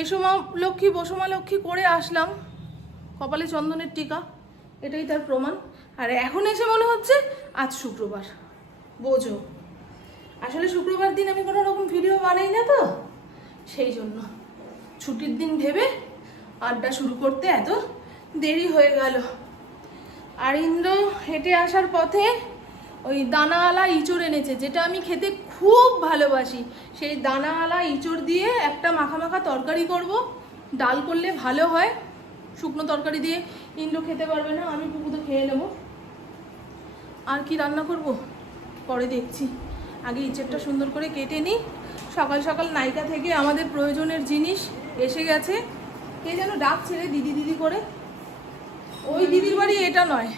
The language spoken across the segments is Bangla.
এসো মা লক্ষ্মী বসো মা লক্ষ্মী করে আসলাম। কপালে চন্দনের টিকা, এটাই তার প্রমাণ। আর এখন এসে মনে হচ্ছে আজ শুক্রবার। বোঝো। আসলে শুক্রবার দিন আমি কোনো রকম ভিডিও বানাই না তো। সেই জন্য। ছুটির দিন ভেবে আড্ডা শুরু করতে এত দেরি হয়ে গেল। আর ইন্দ্র হেঁটে আসার পথে ওই দানাওয়ালা ইঁচড় এনেছে, যেটা আমি খেতে খুব ভালোবাসি। সেই দানাওয়ালা ইঁচড় দিয়ে একটা মাখা মাখা তরকারি করব। ডাল করলে ভালো হয়, শুকনো তরকারি দিয়ে। ইন্দ্র খেতে পারবে না, আমি পুকু তো খেয়ে নেব। আর কি রান্না করব? পরে দেখছি। আগে ইঁচড়টা সুন্দর করে কেটে নিই। সকাল সকাল নাইকা থেকে আমাদের প্রয়োজনের জিনিস এসে গেছে। কে যেন ডাকছে রে দিদি দিদি করে। ওই দিদির বাড়ি এটা নয়।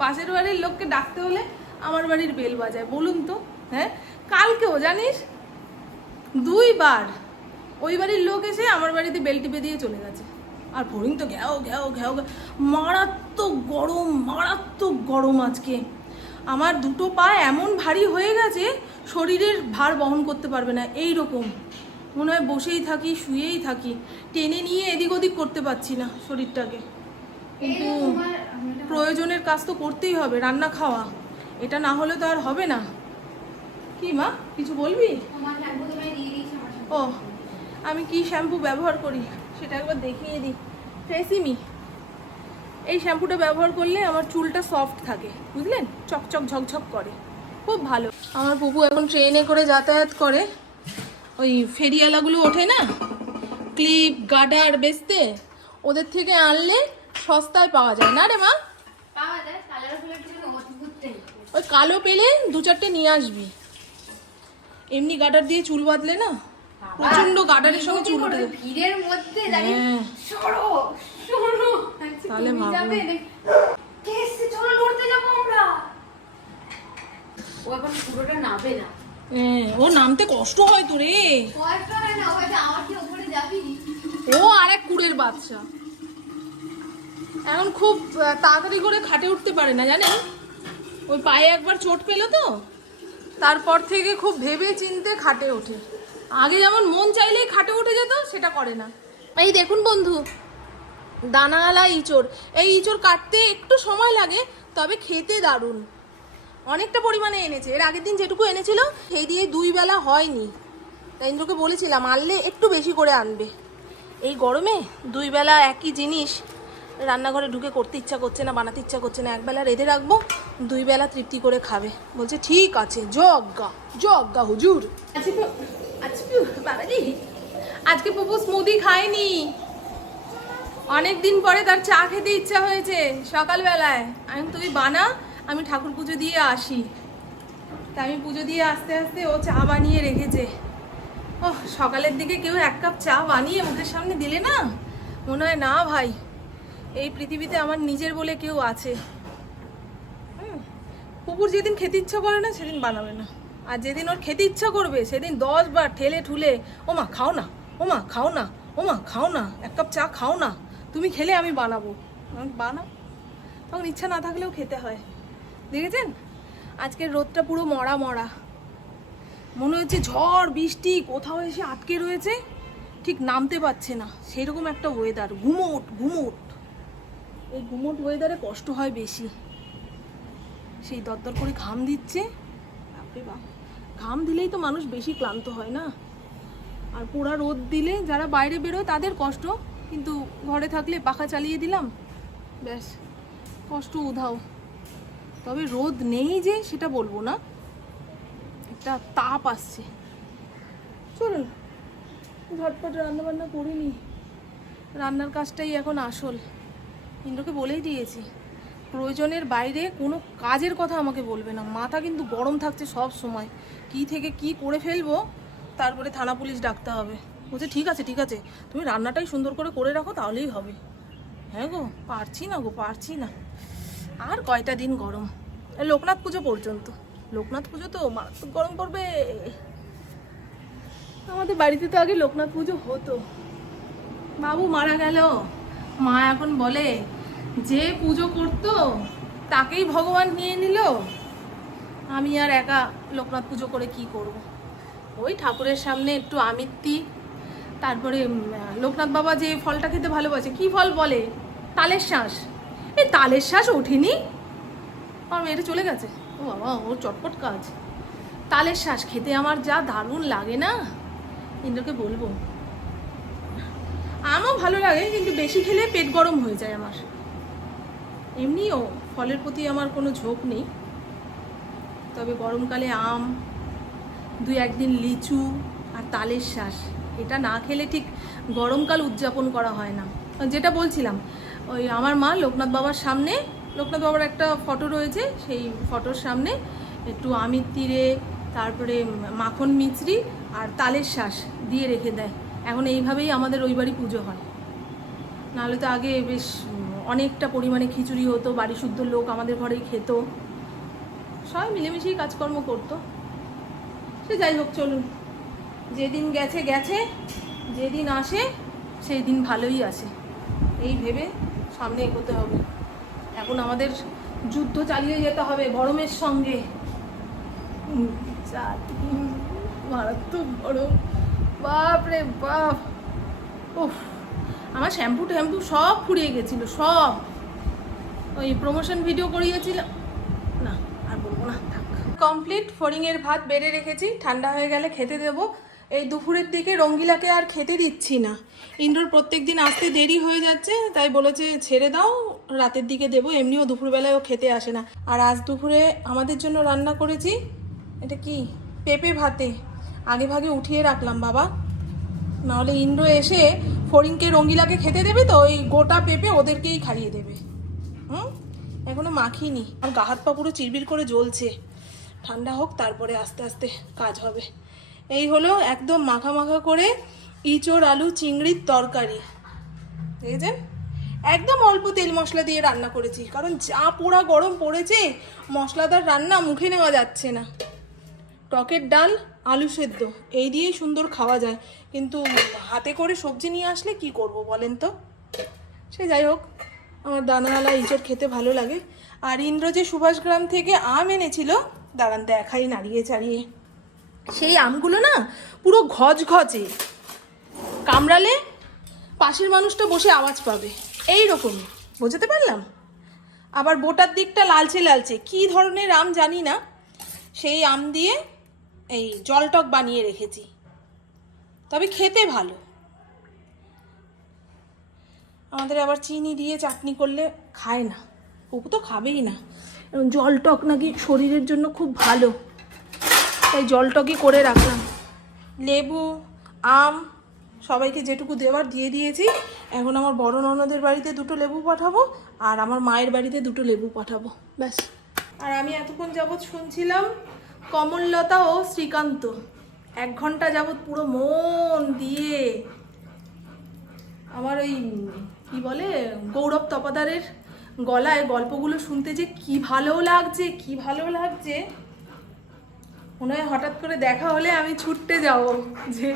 পাশের বাড়ির লোককে ডাকতে হলে আমার বাড়ির বেল বাজায়। বলুন তো হ্যাঁ? কালকেও জানিস? দুইবার ওই বাড়ির লোক এসে আমার বাড়িতে বেল টিপে দিয়ে চলে গেছে। আর ফড়িং তো ঘ্যাও ঘ্যাও ঘ্যাও ঘ্যাও। মারাত্মক গরম মারাত্মক গরম আজকে। আমার দুটো পা এমন ভারী হয়ে গেছে শরীরের ভার বহন করতে পারবে না। এই রকম মনে হয় বসেই থাকি শুয়েই থাকি। টেনে নিয়ে এদিক ওদিক করতে পারছি না শরীরটাকে। কিন্তু প্রয়োজনের কাজ তো করতেই হবে রান্না খাওয়া। এটা না হলে তো আর হবে না। কি মা কিছু বলবি? ও আমি কি শ্যাম্পু ব্যবহার করি? সেটা একবার দেখিয়ে দিই। ট্রেসিমি এই শ্যাম্পুটা ব্যবহার করলে আমার চুলটা সফট থাকে বুঝলেন? চকচক ঝকঝক করে। খুব ভালো। আমার পুপু এখন ট্রেনে করে যাতায়াত করে। ওই ফেরিওয়ালাগুলো ওঠে না? ক্লিপ গার্ডার বেচতে ওদের থেকে আনলে সস্তায় পাওয়া যায়। না রে মা? পাওয়া যায় কালার ফুলের জন্য ঘুরতে ওই কালো পেলে দু চারটে নিয়ে আসবি। এমনি গার্ডার দিয়ে চুল বাঁধলে না প্রচণ্ড গার্ডারের সঙ্গে চুল উঠে ভিড়ের মধ্যে হ্যাঁ। সরো সরো। আচ্ছা, তাহলে যাবে না। চলো লড়তে যাব আমরা। ও এখন পুরোটা নাবে না। হ্যাঁ, ও নামতে কষ্ট হয় তো রে। কয়েকটা হয় না হয়তো আমার কি ওপরে যাবি। ও আর এক কুড়ের বাচ্চা। এখন খুব তাড়াতাড়ি করে খাটে উঠতে পারে না জানেন? ওই পায়ে একবার চোট পেল তো? তারপর থেকে খুব ভেবে চিনতে খাটে ওঠে। আগে যেমন মন চাইলেই খাটে উঠে যেত, সেটা করে না। এই দেখুন বন্ধু দানাওয়ালা ইঁচড়। এই ইঁচড় কাটতে একটু সময় লাগে, তবে খেতে দারুণ। অনেকটা পরিমাণে এনেছে। এর আগের দিন যেটুকু এনেছিল, সেই দিয়ে দুই বেলা হয়নি। তাই ইন্দ্রকে বলেছিলাম, আনলে একটু বেশি করে আনবে। এই গরমে দুই বেলা একই জিনিস রান্নাঘরে ঢুকে করতে ইচ্ছা করছে না, বানাতে ইচ্ছা করছে না, একবেলা রেঁধে রাখব দুই বেলা তৃপ্তি করে খাবে। বলছে, ঠিক আছে যজ্ঞা যজ্ঞা হুজুর। আজকে পুপু স্মুদি খায়নি। অনেক দিন পরে তার চা খেতে ইচ্ছা হয়েছে, সকালবেলায়। আমি তুই বানা, আমি ঠাকুর পুজো দিয়ে আসি। তা আমি পুজো দিয়ে আস্তে আস্তে ও চা বানিয়ে রেখেছে। ও সকালের দিকে কেউ এক কাপ চা বানিয়ে মুখের সামনে দিলে না? মনে হয়, না ভাই এই পৃথিবীতে আমার নিজের বলে কেউ আছে। কুকুর যেদিন খেতে ইচ্ছা করে না, সেদিন বানাবে না। আর যেদিন ওর খেতে ইচ্ছা করবে, সেদিন দশ বার ঠেলে ঠুলে ওমা খাও না ওমা খাও না ওমা খাও না, এক কাপ চা খাও না, তুমি খেলে আমি বানাবো। বানাও। তখন ইচ্ছা না থাকলেও খেতে হয়। দেখেছেন? আজকের রোদটা পুরো মরা মরা। মনে হচ্ছে ঝড়, বৃষ্টি, কোথাও এসে আটকে রয়েছে, ঠিক নামতে পারছে না। সেরকম একটা ওয়েদার ঘুমোট ঘুমোট। এই ঘুমোট ওয়েদারে কষ্ট হয় বেশি। সেই দরদর করে ঘাম দিচ্ছে। বাপরে বাপ। ঘাম দিলেই তো মানুষ বেশি ক্লান্ত হয় না? আর পোড়া রোদ দিলে যারা বাইরে বেরোয় তাদের কষ্ট। কিন্তু ঘরে থাকলে পাখা চালিয়ে দিলাম, ব্যাস, কষ্ট উধাও। তবে রোদ নেই যে, সেটা বলব না। একটা তাপ আসছে। চলুন, ঝটপট রান্নাবান্না করিনি রান্নার কাজটাই এখন আসল। ইন্দ্রকে বলেই দিয়েছি, প্রয়োজনের বাইরে কোনো কাজের কথা আমাকে বলবে না। মাথা কিন্তু গরম থাকছে সব সময়। কি থেকে কি করে ফেলব, তারপরে থানা পুলিশ ডাকতে হবে। বলছে, ঠিক আছে ঠিক আছে, তুমি রান্নাটাই সুন্দর করে করে রাখো, তাহলেই হবে। হ্যাঁ গো, পারছি না গো, পারছি না। আর কয়টা দিন গরম? লোকনাথ পুজো পর্যন্ত। লোকনাথ পুজো তো মারাত্মক গরম পড়বে। আমাদের বাড়িতে তো আগে লোকনাথ পুজো হতো। বাবু মারা গেল। মা এখন বলে যে পুজো করতো, তাকেই ভগবান নিয়ে নিল। আমি আর একা লোকনাথ পুজো করে কি করব। ওই ঠাকুরের সামনে একটু আমিত্তি, তারপরে লোকনাথ বাবা যে ফলটা খেতে ভালোবাসে, কি ফল বলে? তালের শ্বাস এই তালের শ্বাস ওঠেনি? আমার মেয়েটা চলে গেছে। ও বাবা, ওর চটপট কাজ। তালের শ্বাস খেতে আমার যা দারুণ লাগে না? ইন্দ্রকে বলব। আমও ভালো লাগে, কিন্তু বেশি খেলে পেট গরম হয়ে যায় আমার। এমনিও ফলের প্রতি আমার কোনো ঝোঁক নেই। তবে গরমকালে আম, দুই একদিন লিচু আর তালের শ্বাস এটা না খেলে ঠিক গরমকাল উদযাপন করা হয় না। যেটা বলছিলাম, ওই আমার মা লোকনাথ বাবার সামনে, লোকনাথ বাবার একটা ফটো রয়েছে, সেই ফটোর সামনে একটু আমির তীরে, তারপরে মাখন মিচড়ি আর তালের শ্বাস দিয়ে রেখে দেয়। এখন এইভাবেই আমাদের ওই বাড়ি পুজো হয়। নাহলে তো আগে বেশ অনেকটা পরিমাণে খিচুড়ি হতো বাড়ি শুদ্ধ লোক আমাদের ঘরেই খেত। সবাই মিলেমিশেই কাজকর্ম করতো। সে যাই হোক, চলুন। যেদিন গেছে গেছে। যেদিন আসে, সেই দিন ভালোই আসে। এই ভেবে সামনে এগোতে হবে। এখন আমাদের যুদ্ধ চালিয়ে যেতে হবে গরমের সঙ্গে। মারাত্মক গরম বাপ রে বাপ। উফ। আমার শ্যাম্পু ট্যাম্পু সব ফুরিয়ে গেছিল, সব। ওই প্রমোশন ভিডিও করিয়েছিলাম। না, আর বলব না কমপ্লিট ফড়িংয়ের ভাত বেড়ে রেখেছি, ঠান্ডা হয়ে গেলে খেতে দেবো। এই দুপুরের দিকে রঙ্গিলাকে আর খেতে দিচ্ছি না। ইন্দ্রর প্রত্যেক দিন আসতে দেরি হয়ে যাচ্ছে, তাই বলেছে ছেড়ে দাও, রাতের দিকে দেবো, এমনিও দুপুরবেলায় ও খেতে আসে না। আর আজ দুপুরে আমাদের জন্য রান্না করেছি, এটা কি? পেঁপে ভাতে। আগে ভাগে উঠিয়ে রাখলাম, বাবা। নাহলে ইন্দ্র এসে ফড়িংকে রঙ্গিলাকে খেতে দেবে তো, ওই গোটা পেঁপে ওদেরকেই খাইয়ে দেবে। হুম? এখনও মাখিনি। আর গা হাত পা পুরো চিরবির করে জ্বলছে। ঠান্ডা হোক, তারপরে আস্তে আস্তে কাজ হবে। এই হলো একদম মাখা মাখা করে ইঁচড়, আলু চিংড়ির তরকারি। দেখেছেন? একদম অল্প তেল মশলা দিয়ে রান্না করেছি, কারণ যা পোড়া গরম পড়েছে, মশলাদার রান্না মুখে নেওয়া যাচ্ছে না। টকের ডাল আলু সেদ্ধ, এই দিয়েই সুন্দর খাওয়া যায়। কিন্তু হাতে করে সবজি নিয়ে আসলে কি করব বলেন তো? সে যাই হোক, আমার দানাওয়ালা ইঁচড় খেতে ভালো লাগে। আর ইন্দ্র যে সুভাষগ্রাম থেকে আম এনেছিল, দাঁড়ান দেখাই নাড়িয়ে চাড়িয়ে। সেই আমগুলো না পুরো ঘজ ঘজে কামড়ালে পাশের মানুষটা বসে আওয়াজ পাবে। এই রকমই বোঝাতে পারলাম? আবার বোটার দিকটা লালচে লালচে, কি ধরনের আম জানি না। সেই আম দিয়ে এই জলটক বানিয়ে রেখেছি। তবে খেতে ভালো। আমাদের আবার চিনি দিয়ে চাটনি করলে খায় না। অপু তো খাবেই না। জলটক নাকি শরীরের জন্য খুব ভালো। তাই জলটকই করে রাখলাম। লেবু, আম সবাইকে যেটুকু দেওয়ার দিয়ে দিয়েছি। এখন আমার বড় ননদের বাড়িতে দুটো লেবু পাঠাবো আর আমার মায়ের বাড়িতে দুটো লেবু পাঠাবো। ব্যাস। আর আমি এতক্ষণ যাবৎ শুনছিলাম কমললতা ও শ্রীকান্ত। এক ঘণ্টা যাবৎ পুরো মন দিয়ে আমার ওই, কি বলে, গৌরব তপাদারের গলায় গল্পগুলো শুনতে যে কি ভালো লাগছে, কি ভালো লাগছে। মনে হয় হঠাৎ করে দেখা হলে আমি ছুটতে যাব যে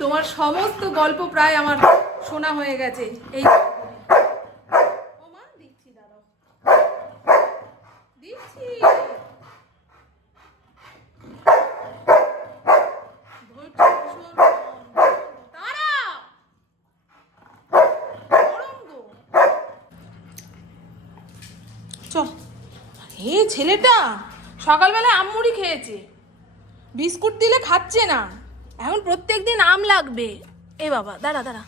তোমার সমস্ত গল্প প্রায় আমার শোনা হয়ে গেছে। এই ও মা দিচ্ছি দাঁড়াও দিচ্ছি ধৈর্য ধরো। দাঁড়াও গরম গো। চল এ ছেলেটা? সকালবেলা আমমুড়ি খেয়েছে। বিস্কুট দিলে খাচ্ছে না। এখন প্রত্যেক দিন আম লাগবে। এ বাবা, দাঁড়া দাঁড়া।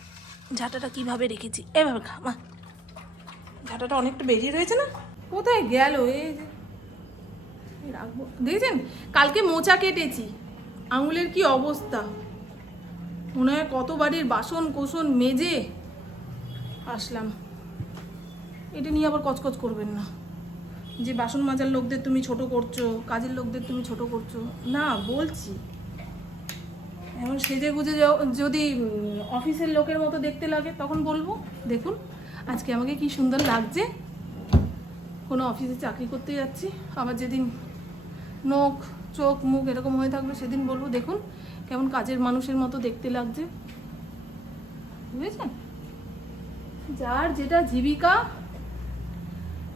ঝাঁটাটা কীভাবে রেখেছি? এভাবে খা, মা। ঝাঁটাটা অনেকটা বেরিয়ে রয়েছে না? কোথায় গেল? এই যে। রাখব। দেখেছেন? কালকে মোচা কেটেছি। আঙুলের কি অবস্থা? মনে হয় কত বাড়ির বাসন কোসন মেজে আসলাম। এটা নিয়ে আবার কচকচ করবেন না। যে বাসন মাজার লোকদের তুমি ছোট করছ, কাজের লোকদের তুমি ছোট করছ। না, বলছি। এখন সেজে গুজে যদি অফিসের লোকের মতো দেখতে লাগে, তখন বলব, দেখুন, আজকে আমাকে কি সুন্দর লাগছে। কোনো অফিসে চাকরি করতে যাচ্ছি, আবার যেদিন নখ, চোখ, মুখ এরকম হয়ে থাকবে, সেদিন বলব, দেখুন, কেমন কাজের মানুষের মতো দেখতে লাগছে। বুঝেছেন? যার যেটা জীবিকা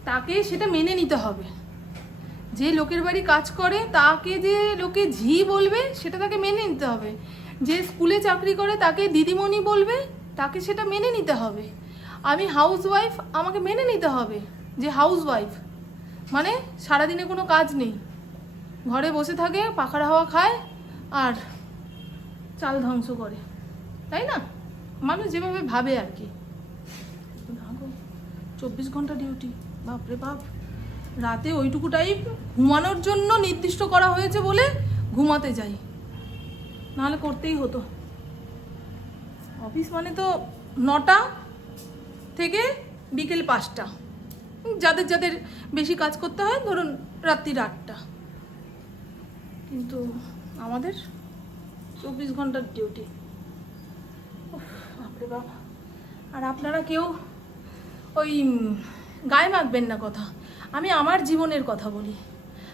তাকে সেটা মেনে নিতে হবে। যে লোকের বাড়ি কাজ করে, তাকে যে লোকে ঝি বলবে, সেটা তাকে মেনে নিতে হবে। যে স্কুলে চাকরি করে, তাকে দিদিমণি বলবে, তাকে সেটা মেনে নিতে হবে। আমি হাউস ওয়াইফ আমাকে মেনে নিতে হবে যে হাউস ওয়াইফ মানে সারাদিনে কোনো কাজ নেই। ঘরে বসে থাকে, পাখার হাওয়া খায়, আর চাল ধ্বংস করে। তাই না? মানুষ যেভাবে ভাবে আর কি। চব্বিশ ঘণ্টা ডিউটি বাপরে বাপ। রাতে ওইটুকু টাইম ঘুমানোর জন্য নির্দিষ্ট করা হয়েছে বলে ঘুমাতে যাই। নাহলে করতেই হতো। অফিস মানে তো নটা থেকে বিকেল পাঁচটা। যাদের যাদের বেশি কাজ করতে হয়, ধরুন রাত্রির আটটা। কিন্তু আমাদের চব্বিশ ঘণ্টার ডিউটি। বাপরে আর আপনারা কেউ ওই গায়ে মাখবেন না কথা। আমি আমার জীবনের কথা বলি।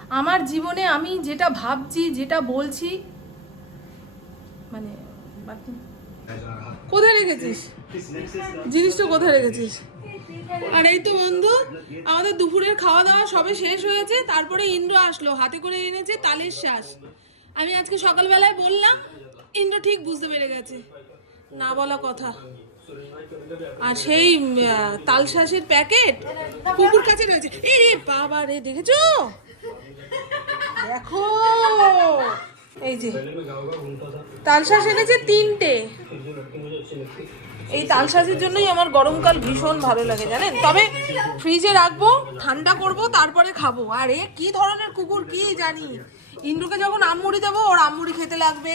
আমার জীবনে আমি যেটা ভাবছি, যেটা বলছি মানে কোথায় রেখেছিস? জিনিসটা কোথায় রেখেছিস? আর এই তো বন্ধু, আমাদের দুপুরের খাওয়া দাওয়া সবে শেষ হয়েছে, তারপরে ইন্দ্র আসলো, হাতে করে এনেছে তালের শ্বাস। আমি আজকে সকালবেলায় বললাম, ইন্দ্র ঠিক বুঝতে পেরে গেছে। না বলা কথা। আর সেই তালশাঁসের প্যাকেট? কুকুর কাছে রয়েছে। রে বাবা রে, দেখেছ? দেখো। এই যে, তালশাঁস এনেছে তিনটে। এই তালশাঁসের জন্যই আমার গরমকাল ভীষণ ভালো লাগে, জানেন? তবে ফ্রিজে রাখব, ঠান্ডা করব, তারপরে খাব। আর এ কি ধরনের কুকুর, কি জানি? ইন্দ্রকে যখন আমুড়ি দেবো, ওর আমুড়ি খেতে লাগবে।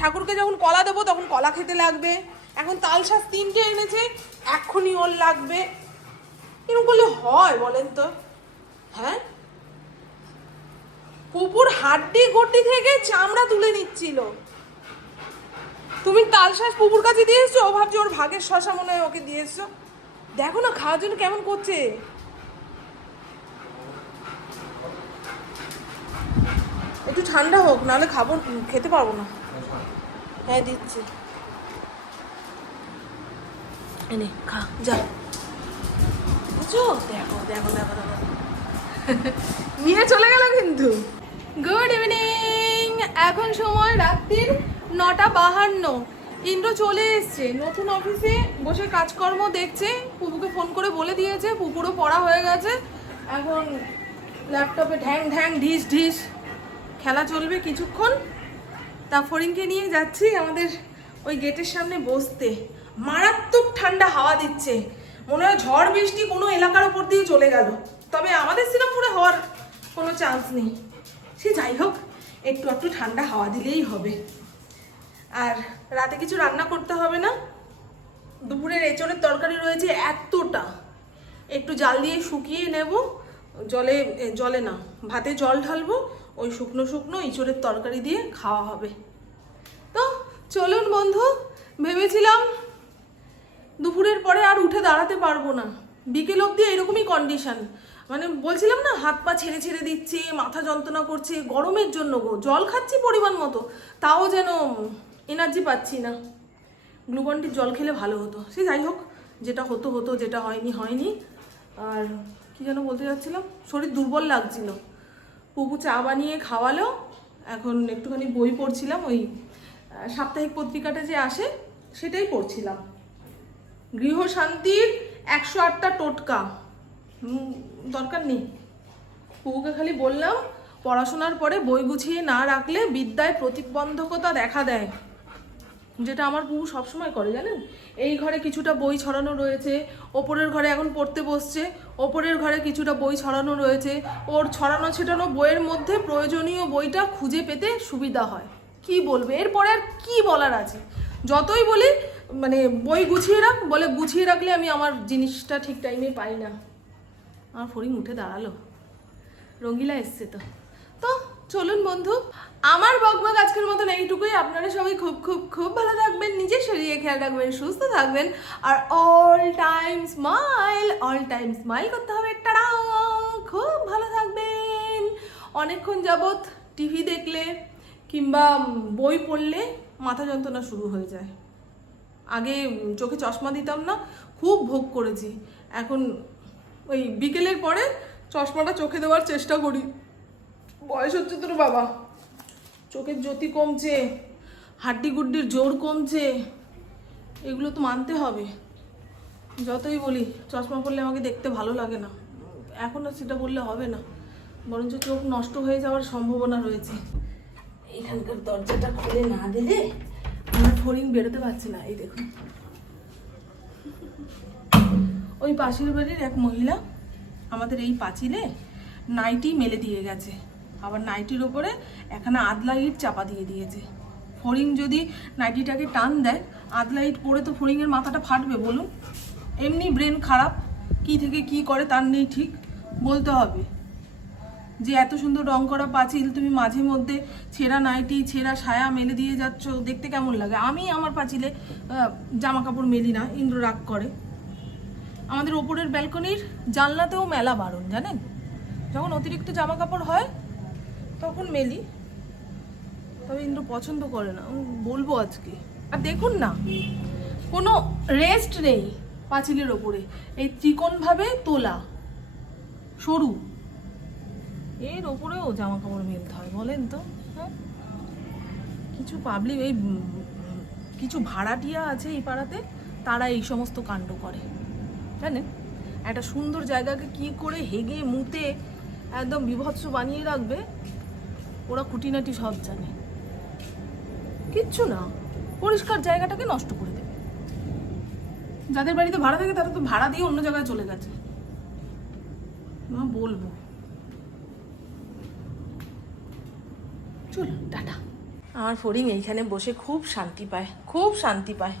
ঠাকুরকে যখন কলা দেবো, তখন কলা খেতে লাগবে। এখন তালশাঁস তিনটে এনেছে, এক্ষুনি ওর লাগবে। এরকম করলে হয় বলেন তো। হ্যাঁ? কুকুর হাড্ডি গড্ডি থেকে চামড়া তুলে নিচ্ছিল। তুমি তালশ্বাস পুকুর কাছে দিয়ে এসছো? ও ভাবছে ওর ভাগের শশা মনে হয় ওকে দিয়ে এসছো। দেখো না, খাওয়ার জন্য কেমন করছে? একটু ঠান্ডা হোক, নাহলে খাব, খেতে পারব না। হ্যাঁ দিচ্ছি। এনে, খা, যা। বুঝছ? দেখো দেখো দেখো দেখো। নিয়ে চলে গেল কিন্তু। গুড ইভিনিং এখন সময় রাত্রির নটা বাহান্ন। ইন্দ্র চলে এসছে। নতুন অফিসে বসে কাজকর্ম দেখছে। পুপুকে ফোন করে বলে দিয়েছে পুপুরও পড়া হয়ে গেছে। এখন ল্যাপটপে ঢ্যাং ঢ্যাং, ঢিস ঢিস। খেলা চলবে কিছুক্ষণ। তা ফরিনকে নিয়ে যাচ্ছি আমাদের ওই গেটের সামনে বসতে। মারাত্মক ঠান্ডা হাওয়া দিচ্ছে। মনে হয় ঝড় বৃষ্টি কোনো এলাকার উপর দিয়ে চলে গেল। তবে আমাদের শ্রীরামপুরে হওয়ার কোনো চান্স নেই। সে যাই হোক, একটু একটু ঠান্ডা হাওয়া দিলেই হবে। আর রাতে কিছু রান্না করতে হবে না? দুপুরের এঁচড়ের তরকারি রয়েছে এতটা। একটু জাল দিয়ে শুকিয়ে নেব। জলে জলে না, ভাতে জল ঢালবো। ওই শুকনো শুকনো ইঁচড়ের তরকারি দিয়ে খাওয়া হবে। তো চলুন বন্ধু, ভেবেছিলাম দুপুরের পরে আর উঠে দাঁড়াতে পারব না। বিকেল অবধি এরকমই কন্ডিশন মানে বলছিলাম না, হাত পা ছেড়ে ছেড়ে দিচ্ছে, মাথা যন্ত্রণা করছে, গরমের জন্য গো। জল খাচ্ছি পরিমাণ মতো, তাও যেন এনার্জি পাচ্ছি না। গ্লুকনটির জল খেলে ভালো হতো। সে যাই হোক, যেটা হতো হতো, যেটা হয়নি হয়নি। আর কি যেন বলতে যাচ্ছিলাম, শরীর দুর্বল লাগছিল। পুপু চা বানিয়ে খাওয়ালো, এখন একটুখানি বই পড়ছিলাম, ওই সাপ্তাহিক পত্রিকাটা যে আসে, সেটাই পড়ছিলাম। গৃহ শান্তির একশো আটটা টোটকা। দরকার নেই। পুকুকে খালি বললাম, পড়াশোনার পরে বই গুছিয়ে না রাখলে বিদ্যায় প্রতিবন্ধকতা দেখা দেয়। যেটা আমার পুকু সবসময় করে, জানেন? এই ঘরে কিছুটা বই ছড়ানো রয়েছে, ওপরের ঘরে এখন পড়তে বসছে, ওপরের ঘরে কিছুটা বই ছড়ানো রয়েছে, ওর ছড়ানো ছেটানো বইয়ের মধ্যে প্রয়োজনীয় বইটা খুঁজে পেতে সুবিধা হয়। কি বলবে? এরপরে আর কি বলার আছে? যতই বলি মানে বই গুছিয়ে রাখ, বলে গুছিয়ে রাখলে আমি আমার জিনিসটা ঠিক টাইমে পাই না। আমার ফরিং উঠে দাঁড়াল। রঙ্গিলা এসছে তো। তো চলুন বন্ধু, আমার বকবক আজকের মতন এইটুকুই। আপনারা সবাই খুব খুব খুব ভালো থাকবেন, নিজের শরীরে খেয়াল রাখবেন, সুস্থ থাকবেন। আর all time smile all time smile করতে হবে। টাটা! খুব ভালো থাকবেন। অনেকক্ষণ যাবৎ টিভি দেখলে কিংবা বই পড়লে মাথা যন্ত্রণা শুরু হয়ে যায়। আগে চোখে চশমা দিতাম না, খুব ভোগ করেছি। এখন ওই বিকেলের পরে চশমাটা চোখে দেওয়ার চেষ্টা করি। বয়স হচ্ছে তোর বাবা। চোখের জ্যোতি কমছে হাড্ডি গুড্ডির জোর কমছে, এগুলো তো মানতে হবে। যতই বলি, চশমা পরলে আমাকে দেখতে ভালো লাগে না। এখন আর সেটা বললে হবে না। বরঞ্চ চোখ নষ্ট হয়ে যাওয়ার সম্ভাবনা রয়েছে। এখানকার দরজাটা খুলে না দিলে আমার ফড়িং বেরোতে পারছে না, এই দেখুন। ওই পাশের বাড়ির এক মহিলা আমাদের এই পাঁচিলে নাইটি মেলে দিয়ে গেছে। আবার নাইটির ওপরে এখানে আদলা ইট চাপা দিয়ে দিয়েছে। ফড়িং যদি নাইটিটাকে টান দেয়, আদলা ইট পরে তো ফড়িংয়ের মাথাটা ফাটবে, বলুন। এমনি ব্রেন খারাপ, কি থেকে কি করে তার নেই ঠিক, বলতে হবে। যে এত সুন্দর রং করা পাঁচিল তুমি মাঝে মধ্যে ছেঁড়া নাইটি, ছেঁড়া ছায়া মেলে দিয়ে যাচ্ছ, দেখতে কেমন লাগে? আমি আমার পাঁচিলে জামা কাপড় মেলি না, ইন্দ্র রাগ করে। আমাদের ওপরের ব্যালকনির জানলাতেও মেলা বারণ, জানেন? যখন অতিরিক্ত জামা কাপড় হয়, তখন মেলি। তবে ইন্দ্র পছন্দ করে না বলব আজকে। আর দেখুন না, কোনো রেস্ট নেই পাঁচিলের ওপরে, এই চিকনভাবে তোলা, সরু। এর ওপরেও জামা কাপড় মেলতে হয়, বলেন তো হ্যাঁ? কিছু পাবলিক এই কিছু ভাড়াটিয়া আছে এই পাড়াতে, তারা এই সমস্ত কাণ্ড করে, জানেন? একটা সুন্দর জায়গাকে কি করে হেগে মুতে একদম বিভৎস বানিয়ে রাখবে, ওরা খুঁটিনাটি সব জানে। কিচ্ছু না, পরিষ্কার জায়গাটাকে নষ্ট করে দেবে। যাদের বাড়িতে ভাড়া থাকে, তারা তো ভাড়া দিয়ে অন্য জায়গায় চলে গেছে। বলব। চলো টাটা। আমার ফড়িং এইখানে বসে খুব শান্তি পায় খুব শান্তি পায়।